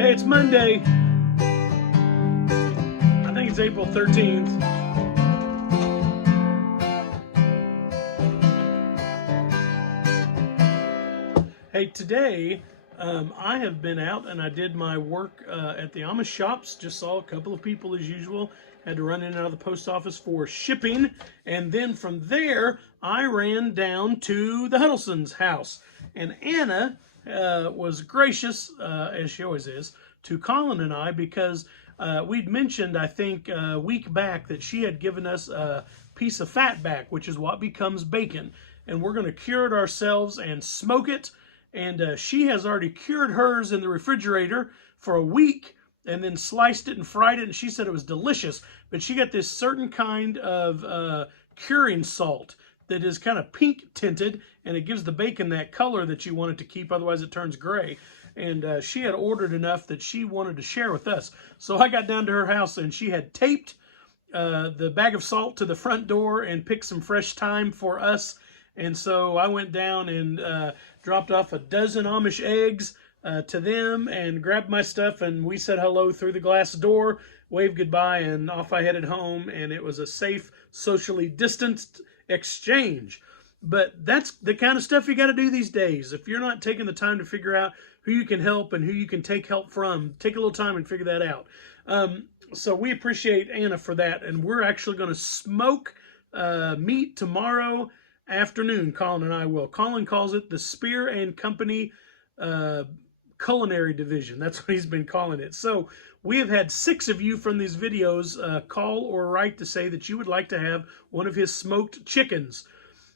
Hey, it's Monday. I think it's April 13th. Hey, today I have been out and I did my work at the Amish shops. Just saw a couple of people as usual. Had to run in and out of the post office for shipping. And then from there, I ran down to the Huddleston's house. And Anna was gracious, as she always is, to Colin and I because we'd mentioned, I think, a week back that she had given us a piece of fat back, which is what becomes bacon. And we're going to cure it ourselves and smoke it. And she has already cured hers in the refrigerator for a week and then sliced it and fried it. And she said it was delicious. But she got this certain kind of curing salt that is kind of pink tinted. And it gives the bacon that color that you want it to keep. Otherwise, it turns gray. And she had ordered enough that she wanted to share with us. So I got down to her house and she had taped the bag of salt to the front door and picked some fresh thyme for us. And so I went down and dropped off a dozen Amish eggs to them and grabbed my stuff, and we said hello through the glass door, waved goodbye, and off I headed home, and it was a safe, socially distanced exchange. But that's the kind of stuff you got to do these days. If you're not taking the time to figure out who you can help and who you can take help from, take a little time and figure that out. So we appreciate Anna for that, and we're actually going to smoke meat tomorrow afternoon. Colin and I will. Colin calls it the Spear and Company Culinary Division. That's what he's been calling it. So we have had 6 of you from these videos call or write to say that you would like to have one of his smoked chickens.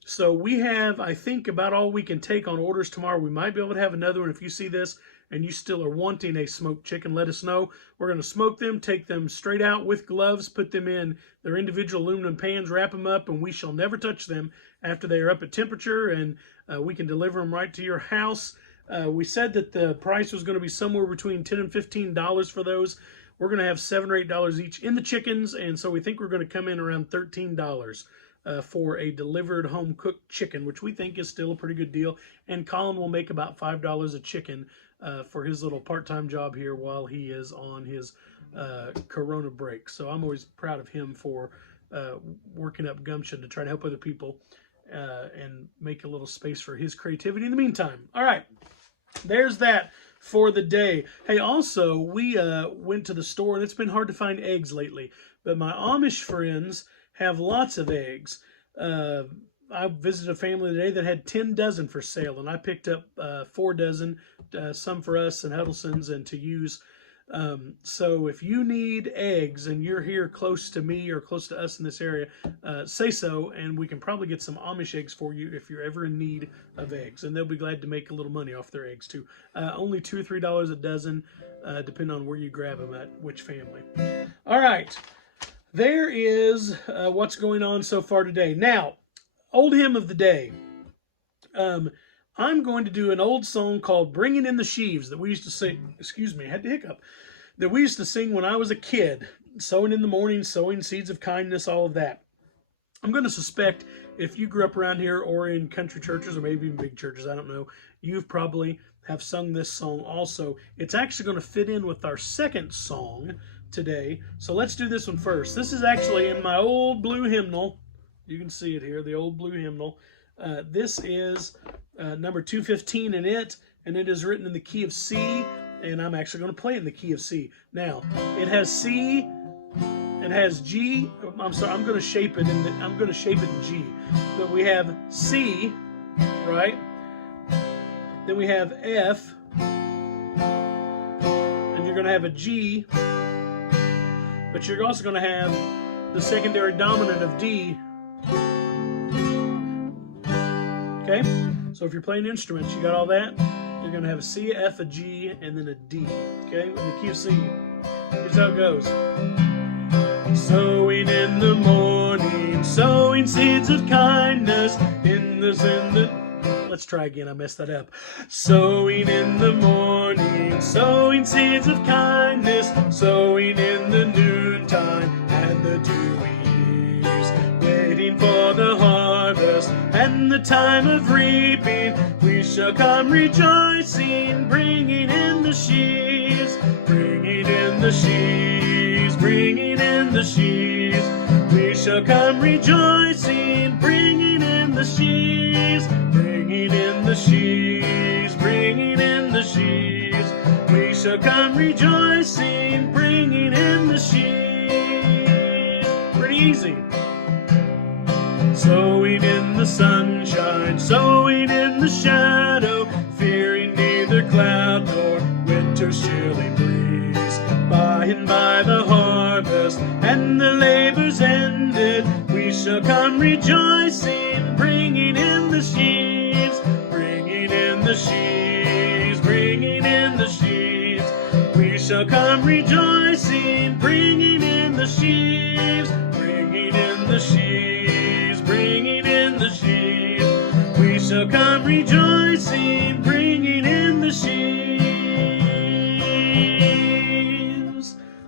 So we have, I think, about all we can take on orders tomorrow. We might be able to have another one. If you see this and you still are wanting a smoked chicken, let us know. We're going to smoke them, take them straight out with gloves, put them in their individual aluminum pans, wrap them up, and we shall never touch them after they are up at temperature, and we can deliver them right to your house. We said that the price was going to be somewhere between $10 and $15 for those. We're going to have $7 or $8 each in the chickens, and so we think we're going to come in around $13 for a delivered home-cooked chicken, which we think is still a pretty good deal. And Colin will make about $5 a chicken for his little part-time job here while he is on his Corona break. So I'm always proud of him for working up gumption to try to help other people and make a little space for his creativity in the meantime. All right, there's that for the day. Hey, also, we went to the store, and it's been hard to find eggs lately, but my Amish friends have lots of eggs. I visited a family today that had 10 dozen for sale, and I picked up 4 dozen, some for us and Huddleston's and to use. So if you need eggs and you're here close to me or close to us in this area, say so, and we can probably get some Amish eggs for you if you're ever in need of eggs. And they'll be glad to make a little money off their eggs too. Only $2 or $3 a dozen, depending on where you grab them at, which family. All right. There is what's going on so far today. Now, old hymn of the day. I'm going to do an old song called Bringing in the Sheaves that we used to sing. Excuse me, I had to hiccup. That we used to sing when I was a kid. Sowing in the morning, sowing seeds of kindness, all of that. I'm going to suspect if you grew up around here or in country churches or maybe even big churches, I don't know, you've probably have sung this song also. It's actually going to fit in with our second song today. So let's do this one first. This is actually in my old blue hymnal. You can see it here, the old blue hymnal. This is number 215 in it, and it is written in the key of C, and I'm actually going to play it in the key of C. Now, it has C, it has G. I'm sorry, I'm going to shape it in G. But we have C, right? Then we have F, and you're going to have a G. But you're also going to have the secondary dominant of D. Okay? So if you're playing instruments, you got all that. You're going to have a C, a F, a G, and then a D. Okay? In the key of C. Here's how it goes. Sowing in the morning, sowing seeds of kindness Let's try again, I messed that up. Sowing in the morning, sowing seeds of kindness, sowing in the noontime and the dewy eves, waiting for the harvest and the time of reaping. We shall come rejoicing, bringing in the sheaves, sheaves, bringing in the sheaves. We shall come rejoicing, bringing in the sheaves, bringing in the sheaves, bringing in the sheaves. We shall come rejoicing, bringing in the sheaves. Pretty easy. Sowing in the sunshine, sowing in the shadow, fearing neither cloud nor winter's chilly breeze. By and by the harvest and the labor's ended, we shall come rejoicing, bringing in the sheaves, bringing in the sheaves, bringing in the sheaves. We shall come rejoicing, bringing in the sheaves, bringing in the sheaves, bringing in the sheaves. We shall come rejoicing, bringing in the sheaves.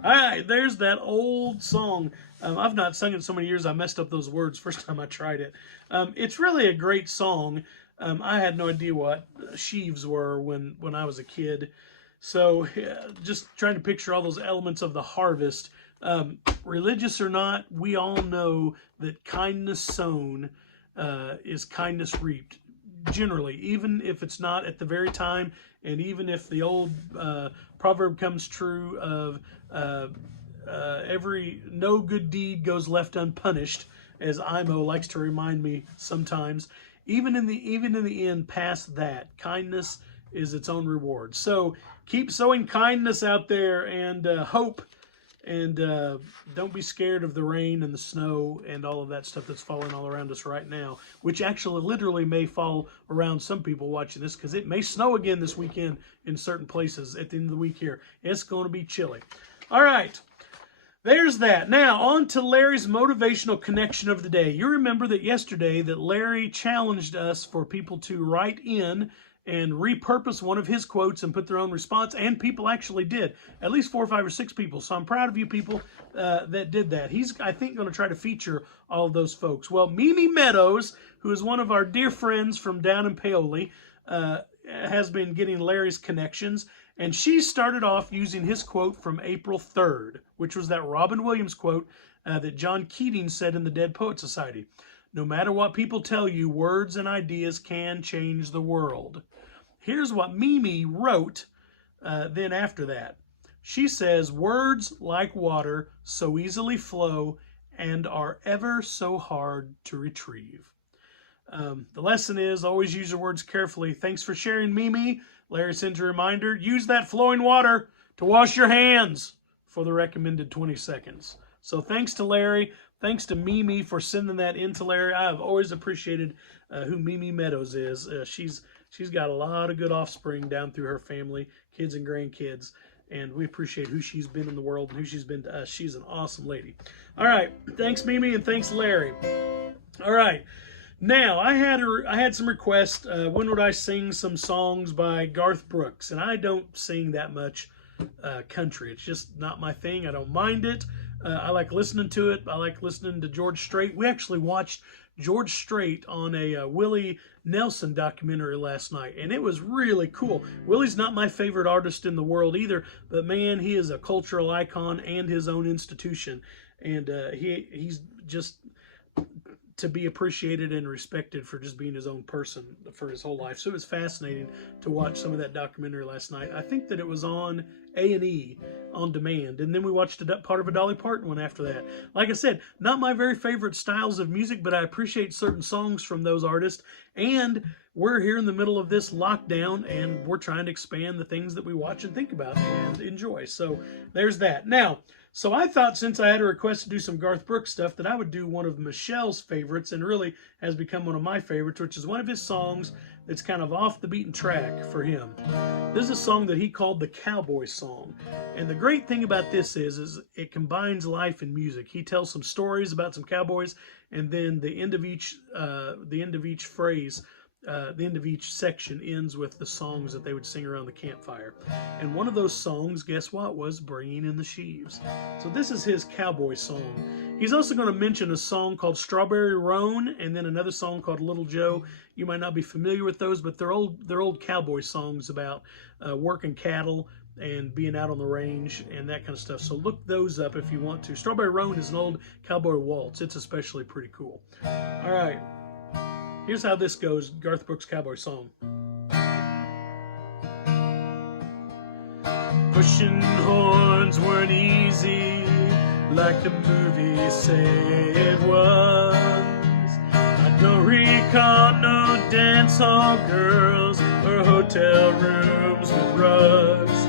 All right, there's that old song. I've not sung it in so many years I messed up those words first time I tried it. It's really a great song. I had no idea what sheaves were when I was a kid. So just trying to picture all those elements of the harvest. Religious or not, we all know that kindness sown is kindness reaped. Generally, even if it's not at the very time, and even if the old proverb comes true of every no good deed goes left unpunished, as Imo likes to remind me sometimes. Even in the end, past that, kindness is its own reward. So keep sowing kindness out there, and hope, and don't be scared of the rain and the snow and all of that stuff that's falling all around us right now, which actually literally may fall around some people watching this, because it may snow again this weekend in certain places at the end of the week here. It's going to be chilly. All right. There's that. Now, on to Larry's motivational connection of the day. You remember that yesterday that Larry challenged us for people to write in and repurpose one of his quotes and put their own response, and people actually did. At least 4 or 5 or 6 people. So I'm proud of you people that did that. He's, I think, going to try to feature all of those folks. Well, Mimi Meadows, who is one of our dear friends from down in Paoli, has been getting Larry's connections, and she started off using his quote from April 3rd, which was that Robin Williams quote that John Keating said in the Dead Poets Society. No matter what people tell you, words and ideas can change the world. Here's what Mimi wrote then after that. She says, words like water so easily flow and are ever so hard to retrieve. The lesson is always use your words carefully. Thanks for sharing, Mimi. Larry sends a reminder. Use that flowing water to wash your hands for the recommended 20 seconds. So thanks to Larry. Thanks to Mimi for sending that in to Larry. I have always appreciated who Mimi Meadows is. She's got a lot of good offspring down through her family, kids and grandkids, and we appreciate who she's been in the world and who she's been to us. She's an awesome lady. All right. Thanks, Mimi, and thanks, Larry. All right. Now, I had some requests. When would I sing some songs by Garth Brooks? And I don't sing that much country. It's just not my thing. I don't mind it. I like listening to it. I like listening to George Strait. We actually watched George Strait on a Willie Nelson documentary last night, and it was really cool. Willie's not my favorite artist in the world either, but man, he is a cultural icon and his own institution, and he's just to be appreciated and respected for just being his own person for his whole life. So it was fascinating to watch some of that documentary last night. I think that it was on A&E on demand. And then we watched part of a Dolly Parton one after that. Like I said, not my very favorite styles of music, but I appreciate certain songs from those artists. And we're here in the middle of this lockdown, and we're trying to expand the things that we watch and think about and enjoy. So there's that. Now, so I thought, since I had a request to do some Garth Brooks stuff, that I would do one of Michelle's favorites, and really has become one of my favorites, which is one of his songs that's kind of off the beaten track for him. This is a song that he called the Cowboys song. And the great thing about this is it combines life and music. He tells some stories about some cowboys, and then the end of each phrase section ends with the songs that they would sing around the campfire. And one of those songs, guess what, was Bringing in the Sheaves. So this is his cowboy song. He's also going to mention a song called Strawberry Roan and then another song called Little Joe. You might not be familiar with those, but they're old cowboy songs about working cattle and being out on the range and that kind of stuff. So look those up if you want to. Strawberry Roan is an old cowboy waltz. It's especially pretty cool. All right. Here's how this goes, Garth Brooks' cowboy song. Pushing horns weren't easy, like the movies say it was. I don't recall no dance hall girls or hotel rooms with rugs.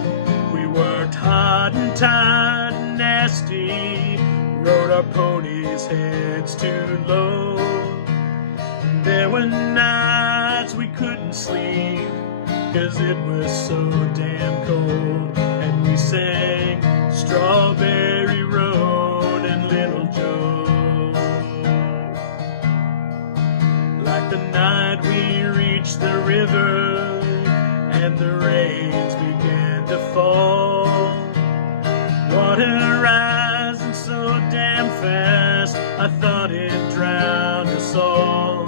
We worked hard and tired and nasty, rode our ponies heads too low. There were nights we couldn't sleep, 'cause it was so damn cold. And we sang Strawberry Road and Little Joe. Like the night we reached the river and the rains began to fall. Water rising so damn fast, I thought it drowned us all.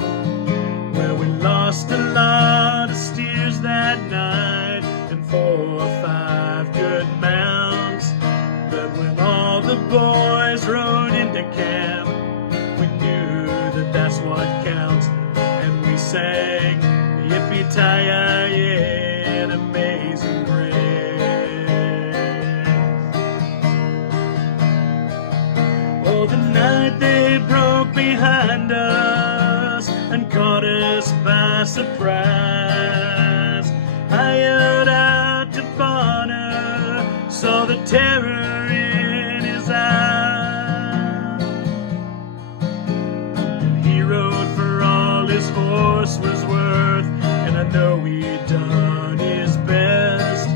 Lost a lot of steers that night and 4 or 5 good mounts. But when all the boys rode into camp, we knew that that's what counts. And we sang Yippee-Ki-Yay, Amazing Grace. Oh, the night they broke behind us and caught us by surprise. I yelled out to Bonner, saw the terror in his eyes. And he rode for all his horse was worth, and I know he'd done his best.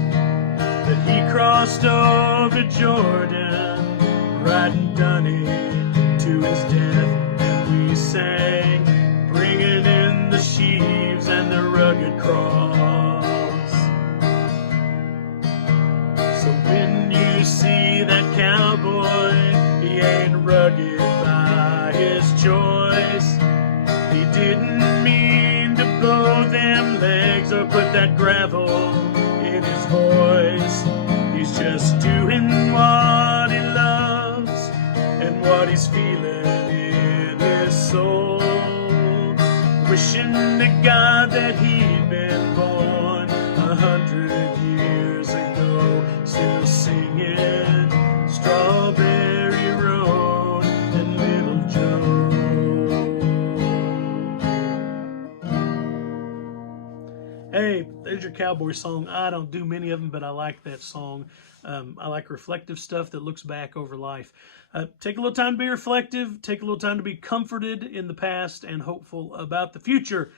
But he crossed over Jordan, riding Dunny to his death, and we sang Bringing in the Sheaves and the rugged cross. So when you see that cowboy, he ain't rugged by his choice. He didn't mean to bow them legs or put that gravel in his voice. He's just doing what he loves and what he's feeling in his soul. Wishing to God that he'd been born 100 years ago, still singing Strawberry Road and Little Joe. Hey, there's your cowboy song. I don't do many of them, but I like that song. I like reflective stuff that looks back over life. Take a little time to be reflective. Take a little time to be comforted in the past and hopeful about the future.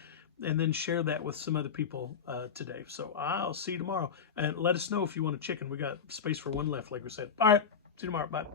And then share that with some other people today. So I'll see you tomorrow. And let us know if you want a chicken. We got space for one left, like we said. All right. See you tomorrow. Bye.